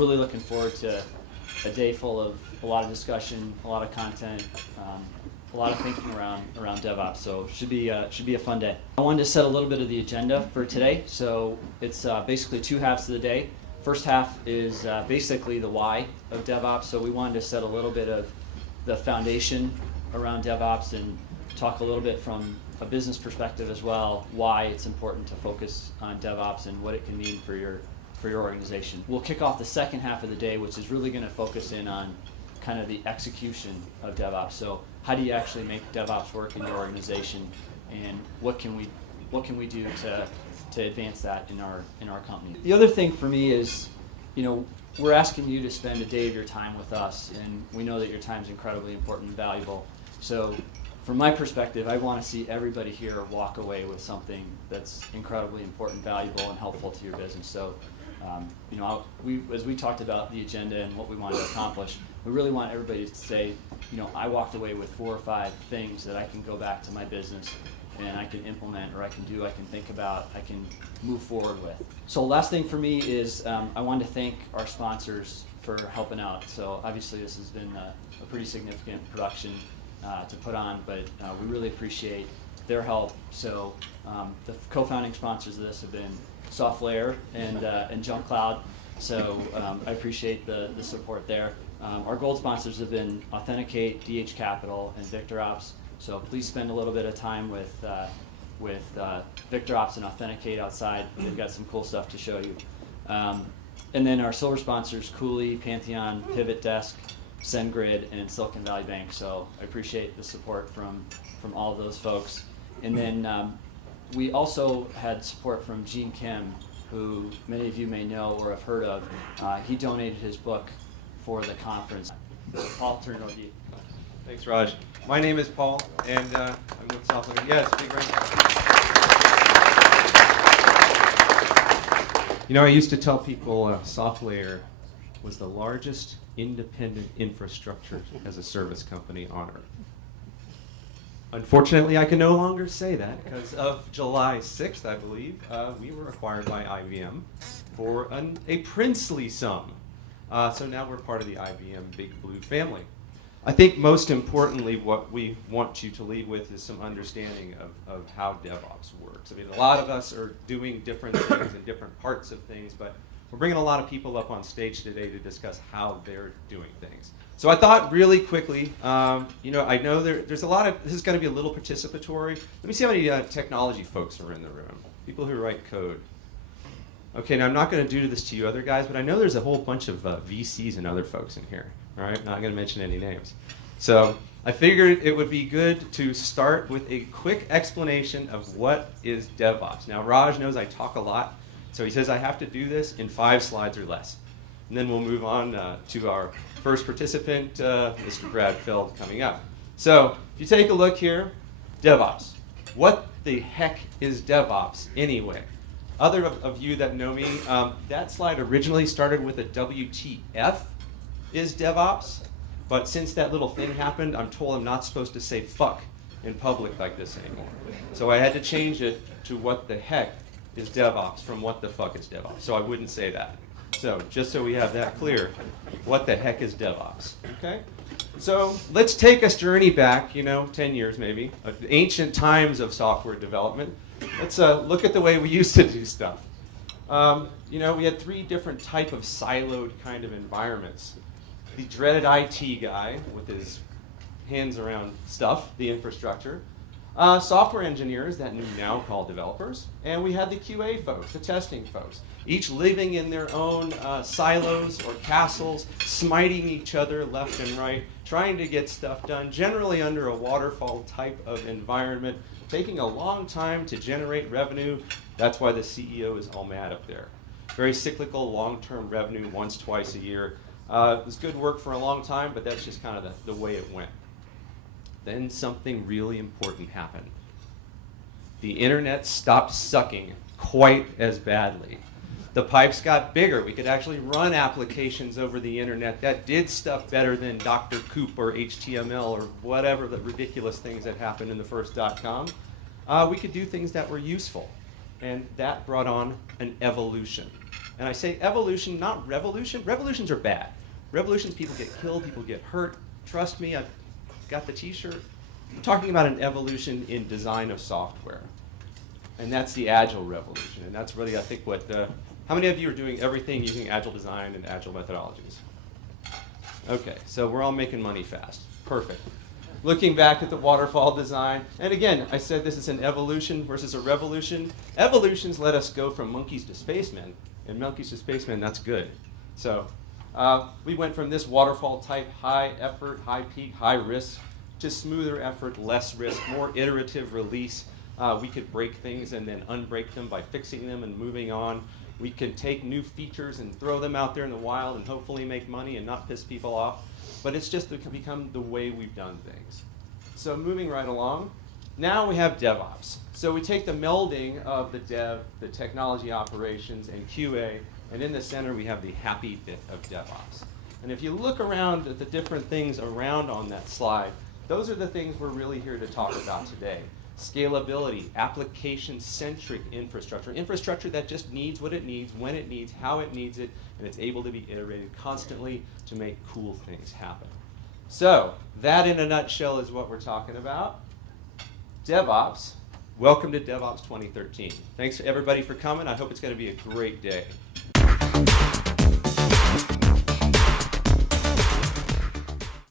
really looking forward to a day full of a lot of discussion, a lot of content, a lot of thinking around DevOps. So should be a fun day. I wanted to set a little bit of the agenda for today. So it's basically two halves of the day. First half is basically the why of DevOps. So we wanted to set a little bit of the foundation around DevOps and talk a little bit from a business perspective as well, why it's important to focus on DevOps and what it can mean for your organization. We'll kick off the second half of the day, which is really going to focus in on kind of the execution of DevOps. So how do you actually make DevOps work in your organization, and what can we do to advance that in our company? The other thing for me is, we're asking you to spend a day of your time with us, and we know that your time is incredibly important and valuable. So from my perspective, I want to see everybody here walk away with something that's incredibly important, valuable, and helpful to your business. So, as we talked about the agenda and what we wanted to accomplish, we really want everybody to say, I walked away with 4 or 5 things that I can go back to my business and I can implement, or I can think about, I can move forward with. So last thing for me is I wanted to thank our sponsors for helping out. So obviously this has been a pretty significant production to put on, but we really appreciate their help. So the co-founding sponsors of this have been SoftLayer and JumpCloud. So I appreciate the support there. Our gold sponsors have been Authenticate, DH Capital, and VictorOps. So please spend a little bit of time with VictorOps and Authenticate outside. They've got some cool stuff to show you. And then our silver sponsors, Cooley, Pantheon, Pivot Desk, SendGrid, and Silicon Valley Bank. So I appreciate the support from all of those folks. And then we also had support from Gene Kim, who many of you may know or have heard of. He donated his book for the conference. So Paul, turn it over to you. Thanks, Raj. My name is Paul, and I'm with SoftLayer. Yes, big round. I used to tell people SoftLayer was the largest independent infrastructure as a service company on Earth. Unfortunately, I can no longer say that because of July 6th, I believe, we were acquired by IBM for a princely sum. So now we're part of the IBM Big Blue family. I think most importantly, what we want you to leave with is some understanding of how DevOps works. I mean, a lot of us are doing different things in different parts of things, but we're bringing a lot of people up on stage today to discuss how they're doing things. So I thought really quickly, I know there's a lot of, this is going to be a little participatory. Let me see how many technology folks are in the room, people who write code. Okay, now I'm not going to do this to you other guys, but I know there's a whole bunch of VCs and other folks in here. All right, not going to mention any names. So I figured it would be good to start with a quick explanation of what is DevOps. Now Raj knows I talk a lot, so he says I have to do this in 5 slides or less. And then we'll move on to our first participant, Mr. Brad Feld, coming up. So if you take a look here, DevOps. What the heck is DevOps anyway? Other of you that know me, that slide originally started with a WTF is DevOps, but since that little thing happened, I'm told I'm not supposed to say fuck in public like this anymore. So I had to change it to what the heck is DevOps from what the fuck is DevOps. So I wouldn't say that. So just so we have that clear, what the heck is DevOps? Okay? So let's take a journey back, 10 years maybe, ancient times of software development. Let's look at the way we used to do stuff. We had 3 different type of siloed kind of environments. The dreaded IT guy with his hands around stuff, the infrastructure. Software engineers that we now call developers. And we had the QA folks, the testing folks, each living in their own silos or castles, smiting each other left and right, trying to get stuff done, generally under a waterfall type of environment, taking a long time to generate revenue. That's why the CEO is all mad up there. Very cyclical, long-term revenue, once, twice a year. It was good work for a long time, but that's just kind of the way it went. Then something really important happened. The internet stopped sucking quite as badly. The pipes got bigger. We could actually run applications over the internet that did stuff better than Dr. Coop or HTML or whatever the ridiculous things that happened in the first .com. We could do things that were useful, and that brought on an evolution. And I say evolution, not revolution. Revolutions are bad. Revolutions, people get killed, people get hurt. Trust me, I've got the t-shirt. I'm talking about an evolution in design of software. And that's the agile revolution. And that's really, I think, what, how many of you are doing everything using agile design and agile methodologies? Okay, so we're all making money fast. Perfect. Looking back at the waterfall design, and again, I said this is an evolution versus a revolution. Evolutions let us go from monkeys to spacemen, and monkeys to spacemen, that's good. So we went from this waterfall type, high effort, high peak, high risk, to smoother effort, less risk, more iterative release. We could break things and then unbreak them by fixing them and moving on. We could take new features and throw them out there in the wild and hopefully make money and not piss people off. But it's just become the way we've done things. So moving right along, now we have DevOps. So we take the melding of the dev, the technology operations, and QA, and in the center we have the happy bit of DevOps. And if you look around at the different things around on that slide, those are the things we're really here to talk about today. Scalability, application-centric infrastructure, infrastructure that just needs what it needs, when it needs, how it needs it, and it's able to be iterated constantly to make cool things happen. So that in a nutshell is what we're talking about. DevOps. Welcome to DevOps 2013. Thanks to everybody for coming. I hope it's going to be a great day.